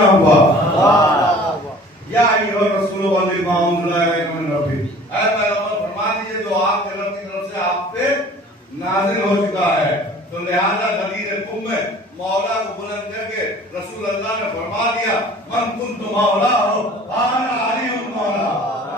हुआ या रसूल फरमा दीजिए जो आपके रब की तरफ से आप पे नाजिल हो चुका है। तो लिहाजा गदीर कुम में मौला को बुलंद करके रसूल अल्लाह ने फरमा दिया मन कुंतु मौला हो आना अली मौला,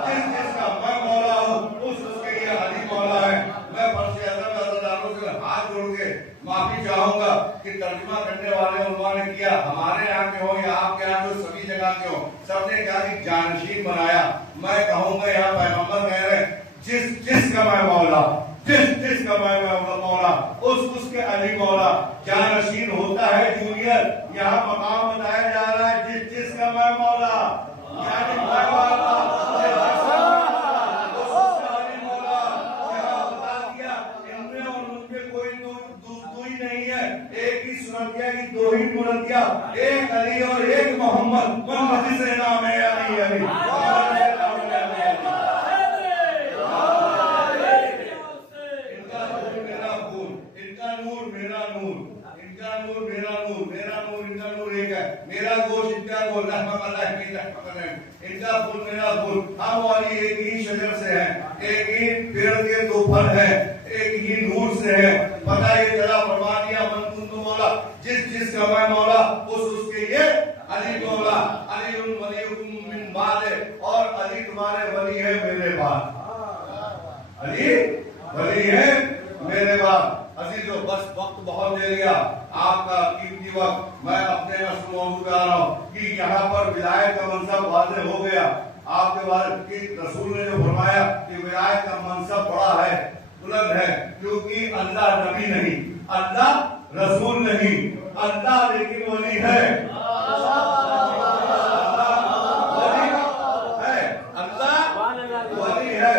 जिसका मैं मौला हूँ उसके लिए अली मौला है। मैं फर्श अज़म अज़दारों से हाथ जोड़ के माफी चाहूंगा कि तर्जुमा करने वाले उन्होंने किया हमारे यहाँ के हो या आपके यहाँ जो सभी जगह के हो, सबने क्या कि जानशीन बनाया। मैं कहूंगा यहाँ पैगंबर कह रहे जिसका मैं मौला, जिसका मैं मौला उसके अली मौला जानशीन होता है जूनियर। यहाँ मकाम बताया जा रहा है जिसका मैं मौला यानी मैं मौला उसका अली मौला। यहाँ बता दिया इनमें और उनमें कोई दो ही नहीं है, एक ही सुनतिया की दो ही मुनतिया, एक अली और एक मोहम्मद। मोहम्मद से नाम है अली अली। मेरा गोश्त इनका गोश्त इनका फूल मेरा फूल। हम वाली एक ही शजर से है, एक ही पेड़ के दो फल है, एक ही नूर से है। पता ये चला फरमा दिया मन कुंतु मौला, जिसका मैं मौला उसके ये अली मौला। अली वलीकुम मिन बाद, और अली तुम्हारे वली है मेरे बाद, अली वली है मेरे बाद। अजीजों बस वक्त बहुत ले लिया आपका कीमती वक्त। मैं अपने मौजूद पे आ रहा हूँ कि यहाँ पर विलायत का मनसब वाज़ेह हो गया। आपके बाद कि रसूल ने जो फरमाया कि विलायत का मनसब बड़ा है, बुलंद है, क्योंकि अल्लाह नबी नहीं, अल्लाह रसूल नहीं, अल्लाह लेकिन वली है, अल्लाह वली है,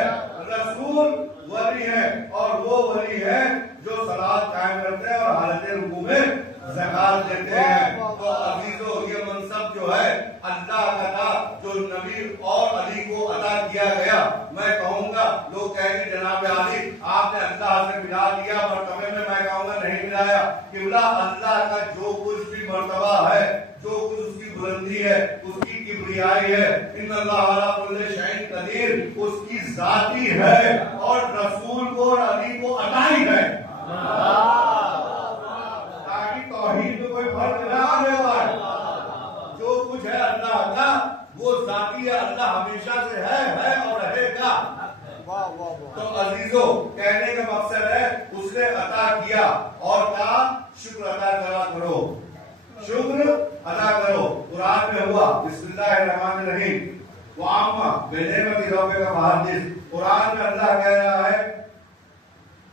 रसूल वली है। और वो वली है जो सलात कायम करते हैं और हालत रुकू में ज़कात देते हैं। तो अजीजों ये मनसब जो है अल्लाह का था, जो नबी और अली को अदा किया गया। मैं कहूँगा लोग कहेंगे जनाब अली आपने अल्लाह से मिला दिया मर्तबे में, मैं कहूँगा नहीं मिलाया। किबला अल्लाह का जो कुछ भी मर्तबा है, जो कुछ उसकी बुलंदी है, उसकी किबरियाई है, इन्नल्लाह अला कुल्ली शैइन कदीर, उसकी जाती है और रसूल को और अली को अताई है। ताकि तौहीद में कोई फर्क ना आने पाए। जो कुछ है अल्लाह का वो जाती है, अल्लाह हमेशा से है और रहेगा। तो अजीजों कहने का मकसद है उसने अता किया और कहा शुक्र अदा करा करो, शुक्र अदा करो। कुरान में हुआ बिस्मिल्लाहिर्रहमानिर्रहीम व अम्मा बिनिअमति रब्बिका फहद्दिस। कुरान में अल्लाह कह रहा है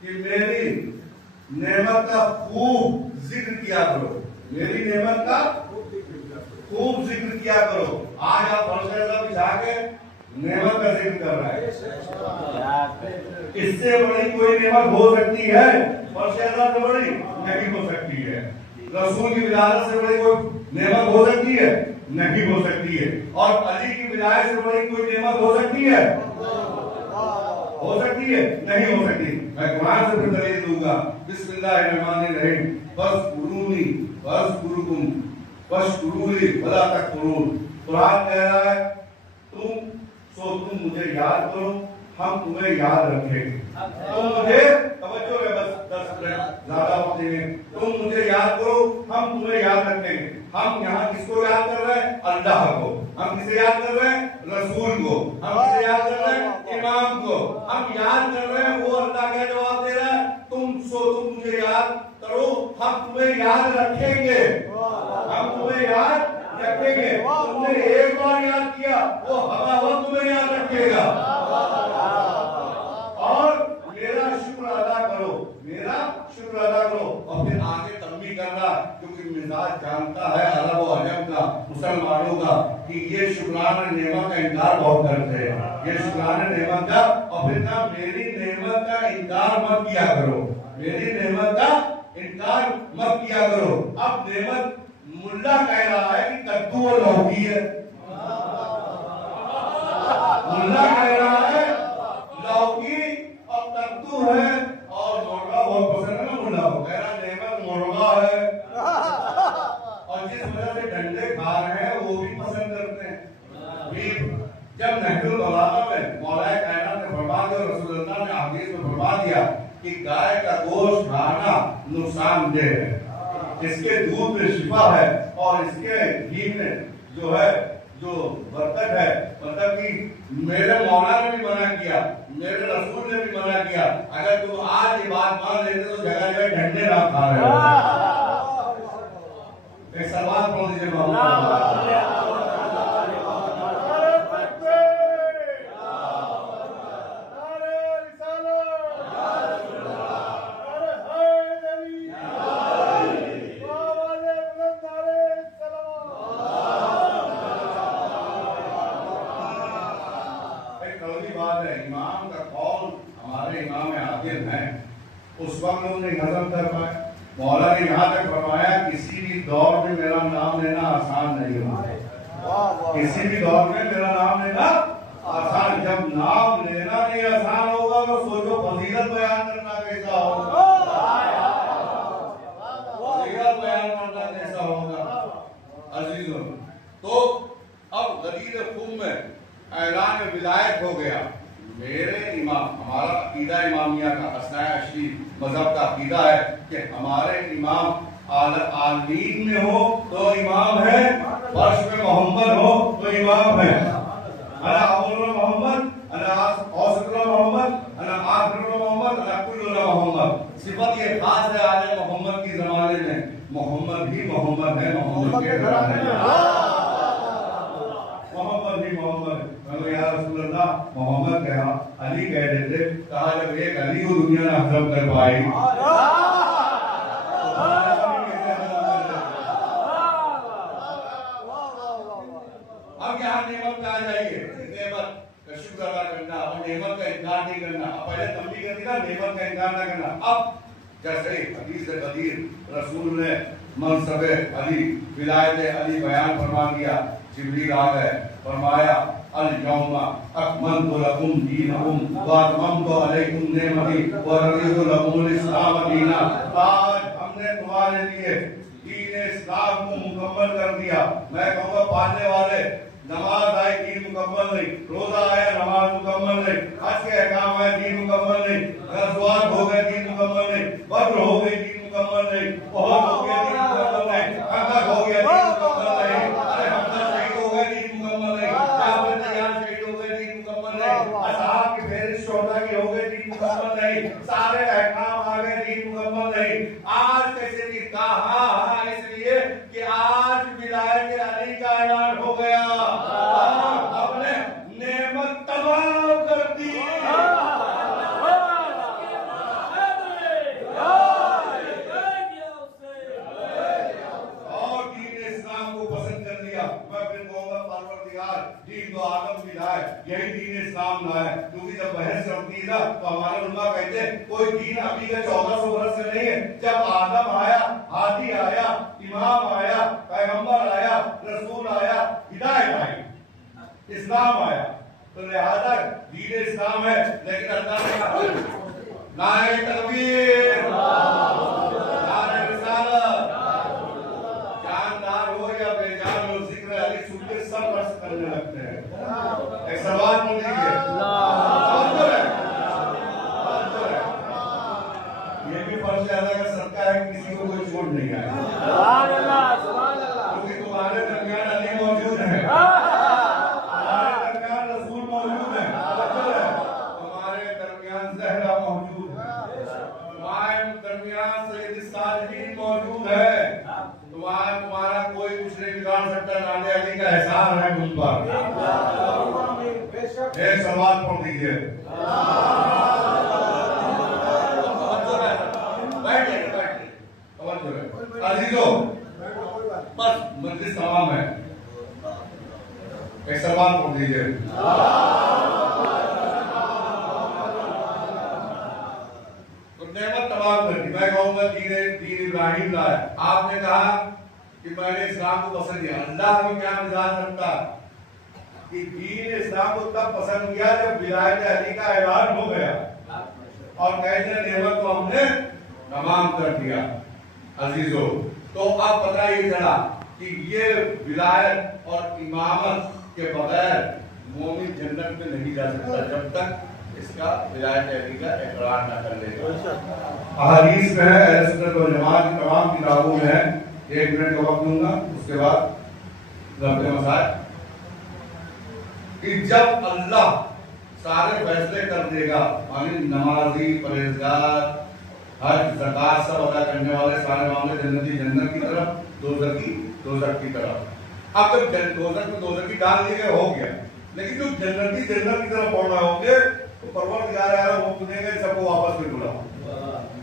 कि मेरी नेमत का खूब जिक्र किया करो, मेरी नेमत का खूब जिक्र किया करो। आज आप फलसफा बिछा के नेमत का जिक्र कर रहा है, इससे बड़ी कोई नेमत हो सकती है? फलसफा से बड़ी नहीं हो सकती है। रसूल की विलायत से बड़ी कोई नेमत हो सकती है? नहीं हो सकती है। और अली की विलायत से बड़ी कोई नेमत हो सकती है? हो सकती है? नहीं हो सकती। मैं कुरान से फिर दलील दूंगा। बिस्मिल्लाहिर्रहमानिर्रहीम फज़कुरूनी वज़कुरुकुम वशकुरूली वला तकफुरून। कुरान कह रहा है तुम मुझे याद करो, हम तुम्हें याद रखेंगे। तुम मुझे तवज्जो है, बस 10 मिनट ज्यादा वक्त देंगे। तुम मुझे याद करो, हम तुम्हें याद रखेंगे। हम यहाँ किसको याद कर रहे हैं? अल्लाह को। हम किसे याद कर रहे हैं? रसूल को। हम किसे याद कर रहे हैं? इमाम को। हम याद कर रहे हैं, वो अल्लाह क्या जवाब दे रहा है? तुम मुझे याद करो, हम तुम्हें याद रखेंगे, हम तुम्हें याद रखेंगे। तुमने एक बार याद किया, वो हवा तुम्हें याद रखेगा। और मेरा शुक्र अदा करो, मेरा शुक्र अदा करो। और फिर आगे तंबीह करना, क्योंकि मिजाज जानता है अरब और अजम का, मुसलमानों का, कि ये शुक्राना नेमत का इनकार बहुत करते हैं। ये शुक्राना नेमत का, और फिर ना मेरी नेमत का इनकार मत किया करो, मेरी नेमत का इनकार मत किया करो। अब नेमत मुल्ला कह रहा है कि कद्दू और लौकी है, मुल्ला कह रहा है लौकी और कद्दू है, और मुर्गा बहुत पसंद है ना मुल्ला को, कह रहा नेमत मुर्गा है। और जिस वजह से डंडे खा रहे हैं वो भी पसंद करते हैं। जब नहजुल बलागा में मौलाए कायनात ने फरमा दिया, रसूलुल्लाह ने हदीस में फरमा दिया कि गाय का गोश्त खाना नुकसानदेह है, इसके दूध में शिफा है और इसके घी में जो है जो बरकत है, मतलब कि मेरे मौला ने भी मना किया, मेरे रसूल ने भी मना किया। अगर तुम आज ये बात मान लेते तो जगह जगह डंडे ना खा रहे हो। एक सवाल बोल दीजिए इमाम का कौल हमारे इमाम आदिल हैं, उस वक्त उन्होंने नजम कर पाए। मौला ने यहाँ तक फरमाया किसी भी दौर में मेरा नाम लेना आसान नहीं होगा, किसी भी दौर में मेरा नाम लेना आसान। जब नाम लेना नहीं आसान होगा तो सोचो फजीलत बयान करना कैसा होगा, फजीलत बयान करना कैसा होगा। अजीजों, तो अब गदीर कुम में ऐलान विलायत हो गया। मेरे इमाम, हमारा अकीदा इमामिया का असनाए अशरी मजहब का अकीदा है कि हमारे इमाम आलीन में हो तो इमाम है, फर्श में मोहम्मद हो तो इमाम है। अला अव्वल मोहम्मद, अला औसत मोहम्मद, अला आखिर मोहम्मद, अला कुल्लु मोहम्मद। सिफत ये खास है आले मोहम्मद की जमाने में, मोहम्मद ही मोहम्मद है, मोहम्मद के जमाने में मोहम्मद ही मोहम्मद। या रसूलल्लाह, मोहम्मद कहा, अली कह देते। कहा जब एक अली को दुनिया ने हजम कर पाई, अब यहाँ नेमत में आ जाइए। नेमत का शुक्र अदा करना और नेमत का इनकार नहीं करना। पहले तंबीह कर दी ना, नेमत का इनकार ना करना। अब जैसे हदीस कदीर रसूल ने मनसबे अली, विलायत अली बयान फरमा दिया। जिब्रील आ गए, फरमाया अल यौमा अकमलतु लकुम दीनकुम व अतममतु अलैकुम निअमती व रज़ीतु लकुमुल इस्लाम दीना। आज हमने तुम्हारे लिए दीन इस्लाम को मुकम्मल कर दिया। मैं कहूँगा पालने वाले, नमाज आई दीन मुकम्मल नहीं, रोजा आया नमाज मुकम्मल नहीं, हज के अहकाम आए दीन मुकम्मल नहीं, गज़वात हो गए दीन मुकम्मल नहीं, बद्र हो गई दीन मुकम्मल नहीं, ओहद हो गया दीन मुकम्मल नहीं, खंदक हो गया दीन मुकम्मल नहीं, अरे हमजा शहीद हो गए दीन मुकम्मल नहीं, जाफर तैयार शहीद हो गए दीन मुकम्मल नहीं, असहाब की फेरिस्त शोहदा की हो गए दीन मुकम्मल नहीं, सारे अहकाम आ गए दीन मुकम्मल नहीं। आज कैसे नहीं कहा? इसलिए कि आज विलायत अली का ऐलान हो गया, अपने नेमत तमाम कर दी। और दीन इस्लाम को पसंद कर लिया। मैं फिर कहूँगा परवरदिगार दीन तो आदम भी लाए, यही दीन इस्लाम लाए। क्योंकि जब बहस चलती है ना तो हमारे उल्मा कहते हैं कोई दीन अभी के 1400 वर्ष से नहीं है। जब आदम आया, हादी आया, इमाम आया, पैगंबर आया, रसूल आया, हिदायत आई, इस्लाम आया, तो लिहाजा दीन इस्लाम है। लेकिन अल्लाह ने कहा नारे तकबीर, नारे रिसालत, जानदार हो या बेजान हो, जिक्र अली सुन के सब रस करने लगते हैं। एक सवाल पूछ लीजिए, ये भी फर्ज अदा का सबका है, किसी को कोई छोड़ नहीं आया, क्योंकि तुम्हारे दरमियान अली मौजूद है, तुम्हारे दरमियान रसूल मौजूद है, तुम्हारे दरमियान ज़हरा मौजूद है, तुम्हारे दरमियान सैयद सालिहीन मौजूद है। तुम्हारा कोई कुछ नहीं बिगाड़ सकता। नाने अली का एहसान है तुम पर। एक सवाल पूछ दीजिए। अजीजों, बस मजलिस तमाम है। एक सवाल पूछ दीजिए। नेमत तमाम कर दी। मैं कहूँगा दीन इब्राहिम लाया। आपने कहा कि मैंने इस्लाम को पसंद किया। अल्लाह भी क्या मिजाज रखता कि दीन इस्लाम को तब पसंद किया जब विलायत अली का ऐलान हो गया और कहते नेमत को हमने तमाम कर दिया। अजीजों, तो अब पता ये चला कि ये विलायत और इमामत के बगैर मोमिन जन्नत में नहीं जा सकता जब तक इसका विलायत अली का इकरार ना कर लेगा। अहादीस में है, अहले सुन्नत वल जमात की तमाम किताबों में है। 1 मिनट का वक्त दूंगा, उसके बाद रब्बे मसाइल कि जब अल्लाह सारे फैसले कर देगा, माने नमाजी, परहेजगार, हज, ज़कात सब अदा करने वाले सारे मामले जन्नती जन्नत की तरफ, दोज़खी दोज़ख की तरफ। अब जब दोज़ख में दोज़खी डाल दिए गए हो गया, लेकिन जो जन्नती जन्नत की तरफ बढ़ रहे होंगे तो परवरदिगार आला वो सुनेंगे, सबको वापस में बुलाओ।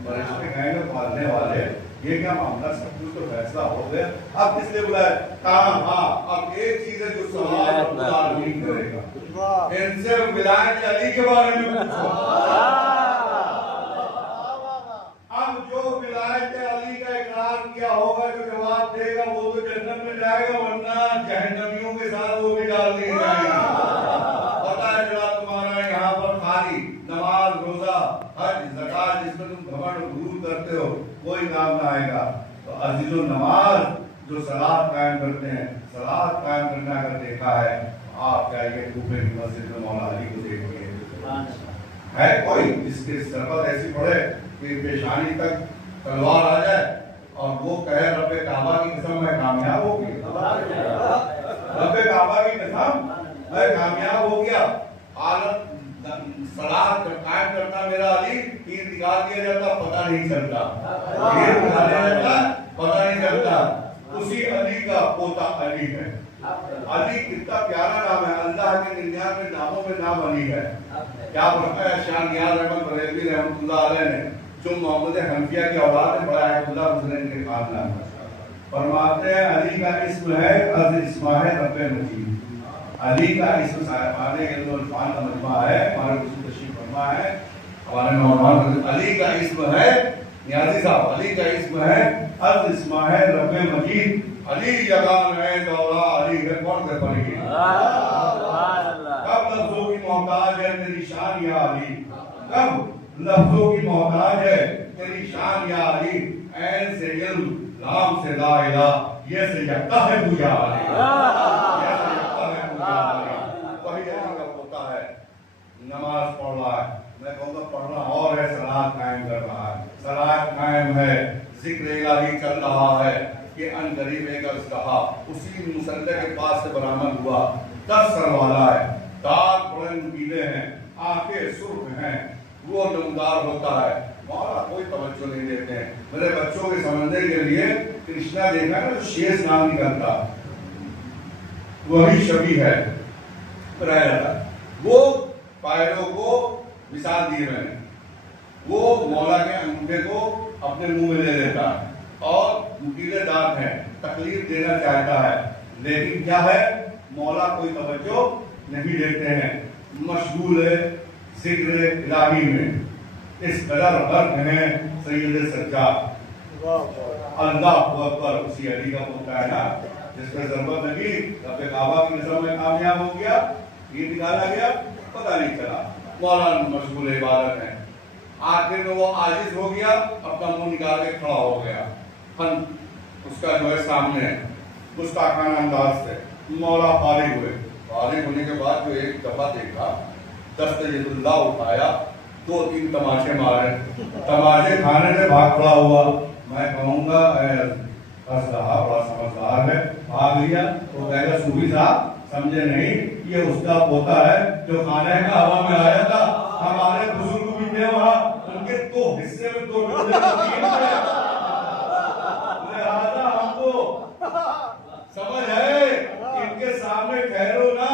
फरिश्ते कहेंगे मारने वाले, ये क्या मामला, सब कुछ तो फैसला हो गया, अब किस लिए बुलाया? कहा हाँ, अब एक चीज है जो सवाल नहीं करेगा, इनसे विलायत अली के बारे में पूछो। अब जो विलायत अली का इकरार किया होगा, जो जवाब देगा वो तो जन्नत में जाएगा, वरना जहन्नमियों के साथ वो भी डाल दिए जाएगा। पता है जरा तुम्हारा यहाँ पर खाली नमाज, रोजा, हज, ज़कात जिसमें तुम घमंड भूल करते हो, कोई काम ना आएगा। तो अजीजो नमाज जो सलात कायम करते हैं, सलात कायम करना अगर देखा है, आप जाइए कूफे की मस्जिद में मौला अली को देखिए, है कोई जिसके सरबत ऐसी पड़े कि पेशानी तक तलवार आ जाए और वो कहे रब्बे काबा की कसम मैं कामयाब हो गया, रब्बे काबा की कसम मैं कामयाब हो गया। हालत सलात कायम करता मेरा अली, तीर निकाल दिया जाता पता नहीं चलता, तीर निकाल दिया जाता पता नहीं चलता। उसी अली का पोता अली है। अली कितना प्यारा नाम है, अल्लाह के 99 नामों में नाम अली है। क्या फरमाया शाह नियाज़ अहमद बरेलवी रहमतुल्लाह अलैह ने, जो मोहम्मद हनफिया की औलाद है, बड़ा अब्दुल्लाह हुसैन के खानदान में, फरमाते हैं अली का इस्म है अज़ इस्मा है रब्बे मजीद। अली का इस्म साहिबाने इल्मुल-फ़ान का मजमा है, हमारे उसूल तशरीफ फरमा है, हमारे मेहमान अली का इस्म है, नियाज़ी साहब अली का इस्म है अज़ इस्मा है रब्बे मजीद। अली यगान है दौला अली है, कौन से पढ़ेगी? कब लफ्जों की मोहताज है तेरी शान या अली, कब लफ्जों की मोहताज है तेरी शान या अली, ऐन से इल्म लाम से ला इलाह ये से यकता है तू या अली, ये से यकता है तू या अली। वही अली का पोता है, नमाज पढ़ रहा है, मैं कहूँगा पढ़ना और है, सलात कायम कर रहा है, सलात कायम है, जिक्र इलाही चल रहा है कि अन गरीब एक अर्ज कहा, उसी मुसल्ले के पास से बरामद हुआ, 10 सर वाला है, दांत बड़े नुकीले हैं, आंखें सुर्ख हैं, वो नमदार होता है, मौला कोई तवज्जो नहीं देते हैं। मेरे बच्चों के समझने के लिए कृष्णा देखा ना, तो शेष नाम निकलता, वही शबी है रह जाता। वो पायरों को मिसाल दी मैंने, वो मौला के अंगूठे को अपने मुंह में ले लेता है और नुकीले दांत हैं, तकलीफ देना चाहता है, लेकिन क्या है मौला कोई तवज्जो नहीं देते हैं, मशगूल है जिक्र इलाही में। इस कदर गर्क है सैयद सज्जाद, अल्लाह अकबर, उसी अली का पोता है ना जिसमें जरूरत लगी, रब्बे काबा की कसम में कामयाब हो गया, ये निकाला गया पता नहीं चला, मौला मशगूल इबादत है। आखिर में वो आजिज हो गया, अपना मुंह निकाल के खड़ा हो गया, फन उसका जो है सामने गुस्ताखाना अंदाज से, मौला फारिग हुए, फारिग होने के बाद जो एक दफा देखा, दस्तयदुल्लाह उठाया, 2-3 तमाचे मारे, तमाचे खाने से भाग खड़ा हुआ। मैं कहूँगा बड़ा समझदार है, भाग लिया तो कहेगा सूफी साहब समझे नहीं, ये उसका पोता है जो खाने का हवा में आया था, हमारे बुजुर्ग भी थे वहाँ, उनके 2 हिस्से में 2 लिहाजा हमको समझ है, इनके सामने ठहरो ना,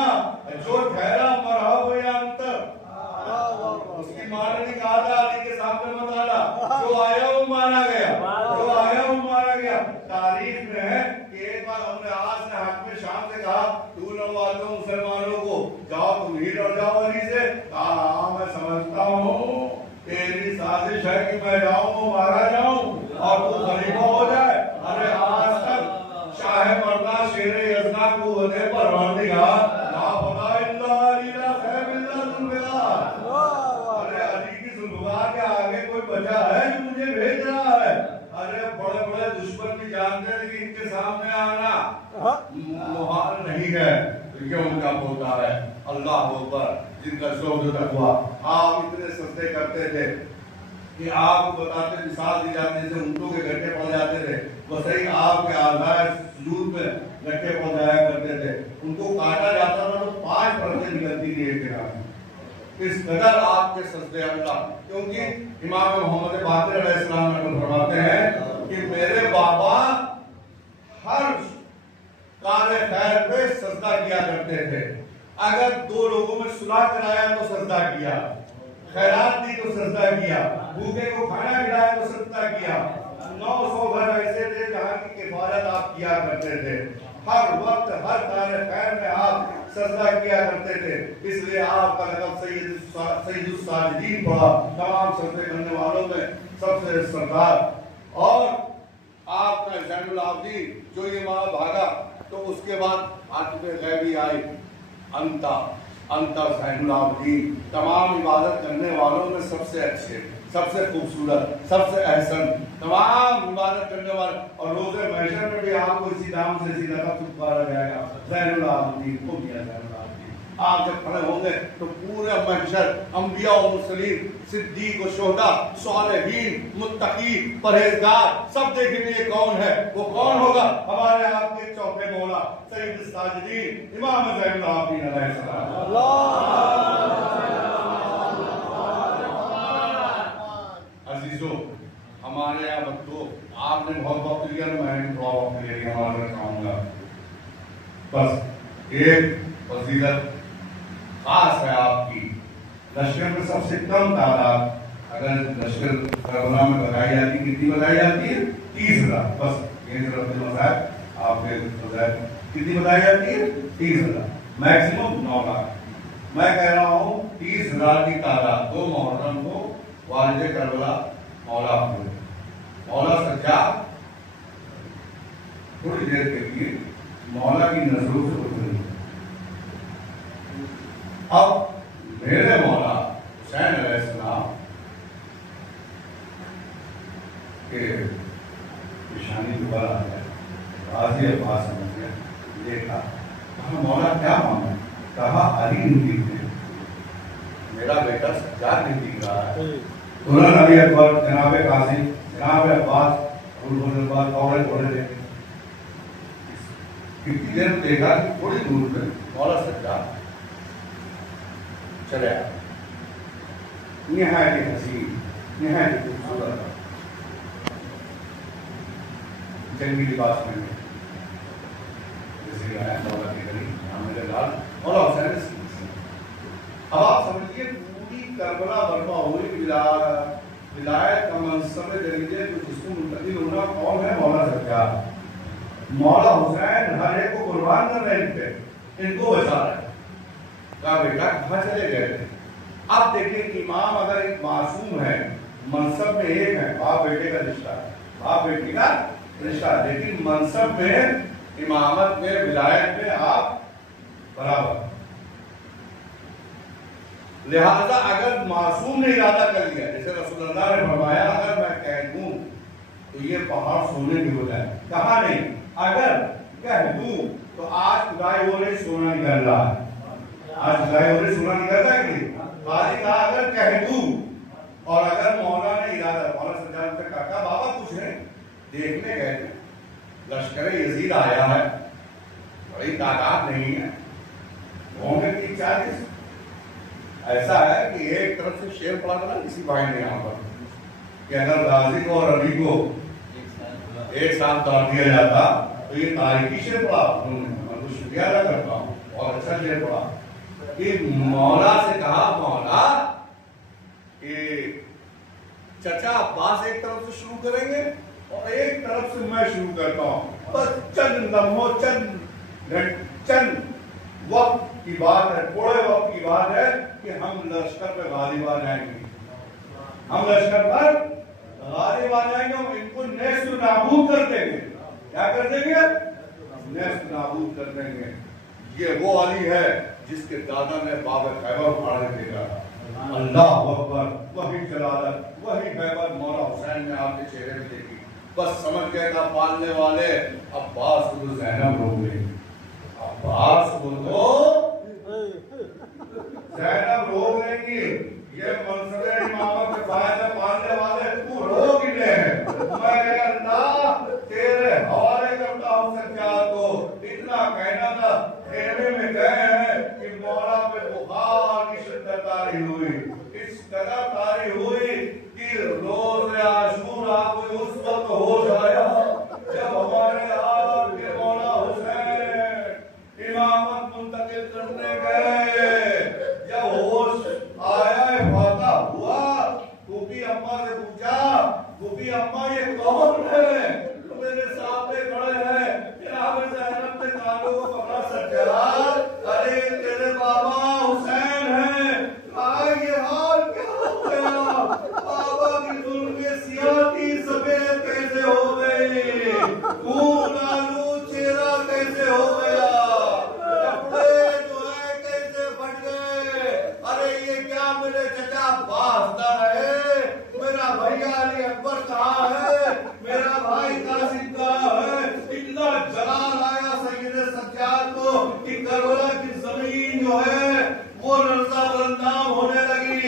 जो ठहरा मरहब या अंतर, उसकी मां ने नहीं कहा था अली के सामने मत आना, जो आया वो मारा गया, जो आया वो मारा गया। तारीख में है कि एक बार हमने आज से हक में शाम से कहा, तू लड़वाते हो मुसलमानों को, जाओ तुम ही लड़ जाओ अली से, कहा हाँ मैं समझता हूँ तेरी साजिश है कि मैं जाऊँ मारा जाऊँ और तू खलीफा हो जाए। अरे आज तक चाहे मरना शेरे यजना को होने पर परवरदिगार ना पता इल्ला अलीला खैबिल्ला जुल्बिला, अरे अली की जुल्बिला के आगे कोई बचा है जो मुझे भेज रहा है। अरे बड़े बड़े दुश्मन भी जानते थे कि इनके सामने आना ये उनका होता है अल्लाह अकबर, जिनका ज़ोहद तकवा। आप इतने सजदे करते थे कि आप बताते, मिसाल दी जाती जैसे ऊँटों के गड्ढे पड़ जाते थे, वैसे ही आपके आधार सुजूद में गड्ढे पड़ जाया करते थे। उनको काटा जाता था तो 5 परतें निकलती थी एक जगह। इस कदर आपके सजदे अल्लाह, क्योंकि इमाम मोहम्मद बाक़िर अलैहिस्सलाम फरमाते हैं कि मेरे बाबा हर काले खैर पे सजदा किया करते थे। अगर 2 लोगों में सुलह कराया तो सजदा किया, खैरात दी तो सजदा किया, भूखे को खाना खिलाया तो सजदा किया। 900 घर ऐसे थे जहाँ की किफायत आप किया करते थे। हर वक्त हर काले खैर में आप सजदा किया करते थे, इसलिए आपका लक़ब सैयदुस साजिदीन पड़ा, तमाम सजदे करने वालों में सबसे सरदार। और आपका ज़ैनुल आबिदीन जो ये वहां भागा तो उसके बाद आतिफ़े गैबी आई, अंता ज़ैनुल आबिदीन, तमाम इबादत करने वालों में सबसे अच्छे, सबसे खूबसूरत, सबसे अहसन, तमाम इबादत करने वाले। और रोज़े महशर में भी आपको इसी नाम से इसी लक़ब से पुकारा जाएगा, ज़ैनुल आबिदीन को दिया ज़ैनुल आबिदीन। आप जब खड़े होंगे तो पूरे महशर अंबिया और मुरसलीन, सिद्दीक और शुहदा, सालिहीन, मुत्तकी, परहेजगार सब देखेंगे ये कौन है। वो कौन होगा? हमारे आपके चौथे मौला सैयद साजिदीन इमाम ज़ैनुल आबिदीन अलैहिस्सलाम। अजीजों, हमारे यहाँ बच्चों, आपने बहुत वक्त लिया, मैं थोड़ा वक्त ले लिया, हमारा चाहूँगा बस एक फजीलत खास है आपकी। लश्कर में सबसे कम तादाद, अगर लश्कर करबला में बताई जाती, कितनी बताई जाती है? 30,000। बस ये आपके कितनी बताई जाती है? 30,000, मैक्सिमम 9 लाख। मैं कह रहा हूँ 30,000 की तादाद 2 मुहर्रम को वालिद करबला मौला सज्जाद थोड़ी देर के लिए मौला की नजरों से गुजरी। अब मेरे मौला हुसैन अलैहिस्सलाम के निशानी दोबारा आ गया, गाजी अब्बास समझ गया, देखा, कहा मौला क्या मांगा? कहा अली नहीं दिख रहे, मेरा बेटा सज्जाद नहीं दिख रहा है। तुरंत अली अकबर, जनाब कासिम, जनाब अब्बास और थोड़े देखे, कितनी देर देखा कि थोड़ी दूर पे मौला सज्जाद चले आए। निहायत हसीन, निहायत खूबसूरत, जंगी लिबास में जैसे आया मौला के करीब, मेरे लाल मौला हुसैन। अब आप समझिए पूरी करबला बर्पा हुई, विलायत का मनसब जरीदे तो जिसको मुंतकिल होना कौन है? मौला सज्जाद। मौला हुसैन हर एक को कुर्बान कर रहे थे, इनको बचा रहे। कहा बेटा कहाँ चले गए थे? अब देखिए इमाम अगर एक मासूम है, मनसब में एक है, बाप बेटे का रिश्ता है, बाप बेटी का रिश्ता है, लेकिन मनसब में, इमामत में, विलायत में आप बराबर। लिहाजा अगर मासूम ने इरादा कर लिया, जैसे रसूलुल्लाह ने फरमाया अगर मैं कह दूं तो ये पहाड़ सोने की हो जाए, कहा नहीं, अगर कह दूं तो आज खुदाई हो रही सोना निकल रहा है, आज खुदाई हो रही सोना निकल रहा है कि काजी कहा अगर कह दूं। और अगर मौला ने इरादा, मौला सज्जाद से कहा बाबा कुछ नहीं, देखने गए थे, लश्कर यजीद आया है, बड़ी तादाद नहीं है, होंगे 30-40। ऐसा है कि एक तरफ से शेर पड़ा था ना किसी भाई ने यहाँ पर कि अगर गाजी को और अली को एक साथ तोड़ दिया जाता तो ये तारीखी शेर पड़ा। मैं तो शुक्रिया अदा करता हूँ, बहुत अच्छा शेर पड़ा कि मौला से कहा, मौला कि चचा अब्बास एक तरफ से शुरू करेंगे और एक तरफ से मैं शुरू करता हूँ, बस चंद लम्हों, चंद वक्त की बात है, थोड़े वक्त की बात है कि हम लश्कर पे गालिब आ जाएंगे, हम लश्कर पर गालिब आ जाएंगे, हम इनको नेस्त नाबूद कर देंगे। क्या कर देंगे? नेस्त नाबूद कर देंगे। ये वो अली है जिसके दादा ने बाब खैबर उखाड़ देगा। अल्लाह अकबर, वही जलालत, वही खैबर मौला हुसैन ने आपके चेहरे में देखी। बस समझ गए था पालने वाले अब्बास को ज़ैनब हो गई, अब्बास को तो ना खेमे में गए हैं कि मौला पे बुखार की शिद्दत तारी हुई, इस कदर तारी हुई कि रोज आशूरा कोई उस वक्त होश आया जब हमारे आपके मौला हुसैन इमामत मुंतकिल करने गए। जब होश आया फाता हुआ, फूफी अम्मा से पूछा, फूफी अम्मा ये कौन है तो मेरे सामने खड़े हैं? जनाब ज़ैनब ने कानों को पकड़ा, सज्जाद अरे तेरे बाबा हुसैन हैं। ये हाल क्या हो गया? बाबा की जुल्म सियाती सफेद कैसे हो गई, खून आलू चेहरा कैसे हो गया, कपड़े जो है कैसे फट गए। अरे ये क्या मेरे चचा वास्ता है, मेरा भैया अली अकबर कहाँ है, मेरा भाई कासिम कहाँ है। इतना जलाल आया सैयद सज्जाद को कि करबला की जमीन जो है वो लर्ज़ा बदनाम होने लगी।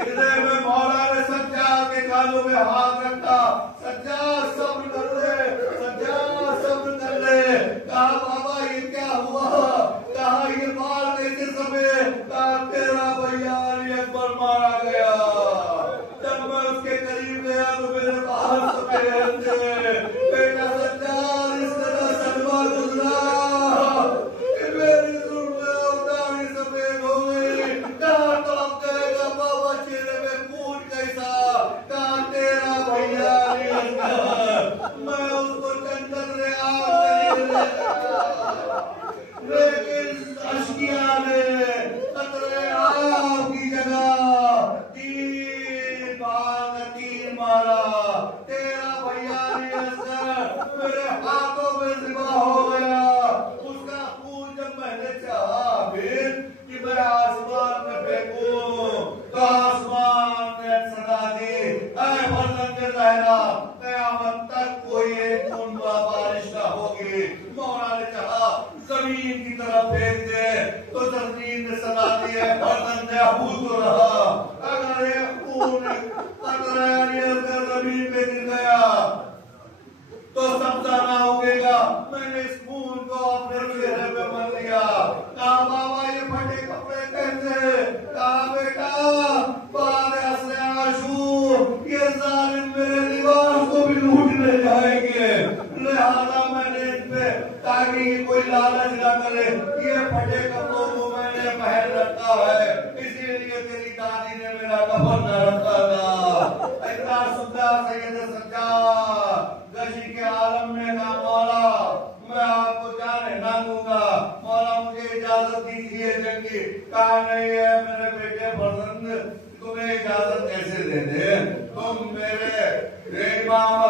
इतने में मौला ने सज्जाद के कानों में हाथ रखा, सज्जाद सब्र कर ले, सज्जाद सब्र कर ले। कहा बाबा ये क्या हुआ, कहा ये बाल कैसे सफेद, कहा तेरा भैया अली अकबर मारा गया। जब मैं उसके करीब गया तो मेरे बाल सफेद थे। बेटा सज्जाद इस तरह सदमा गुजरा कि मेरी जुल्म और दाढ़ी सफेद हो गई। कहा तड़प जाएगा बाबा चेहरे में खून कैसा, कहा तेरा भैया अली अकबर। मैं उसको जन्नत में आग से ले गया, लेकिन अश्किया ने कतरे आग की जगह तीर मारा। तेरा भैया अली अकबर मेरे हाथों में ज़िबा हो गया। उसका खून जब मैंने चाहा फिर कि मैं आसमान में फेंकूं तो आसमान ने सदा दी, ऐ फर्जंद रहना क़यामत तक कोई एक बूंद बारिश न होगी। मौला ने कहा जमीन की तरफ फेंक दे तो जमीन ने सदा दी है, फर्जंद अहूद रहा। अगर ये खून जमीन पे गिर गया तो सब्जा ना उगेगा। मैंने इस खून को अपने चेहरे पे मल लिया। कहा बाबा ये फटे कपड़े कैसे, कहा बेटा बाद असरे आशूर ये जालिम मेरे लिबास को भी लूटने जाएंगे, लिहाजा मैंने इन पे ताकि कोई लालच ना करे ये फटे कपड़ों को मैंने पहन रखा है, इसीलिए तेरी दादी ने मेरा कफन न रखा था। इतना सुंदर सैयद सज्जाद गशी के आलम में कहा मौला मैं आपको जाने ना दूंगा, मौला मुझे इजाजत दीजिए जंगी। कहा नहीं है मेरे बेटे फर्जंद, तुम्हें इजाजत कैसे दे दे, तुम मेरे इमाम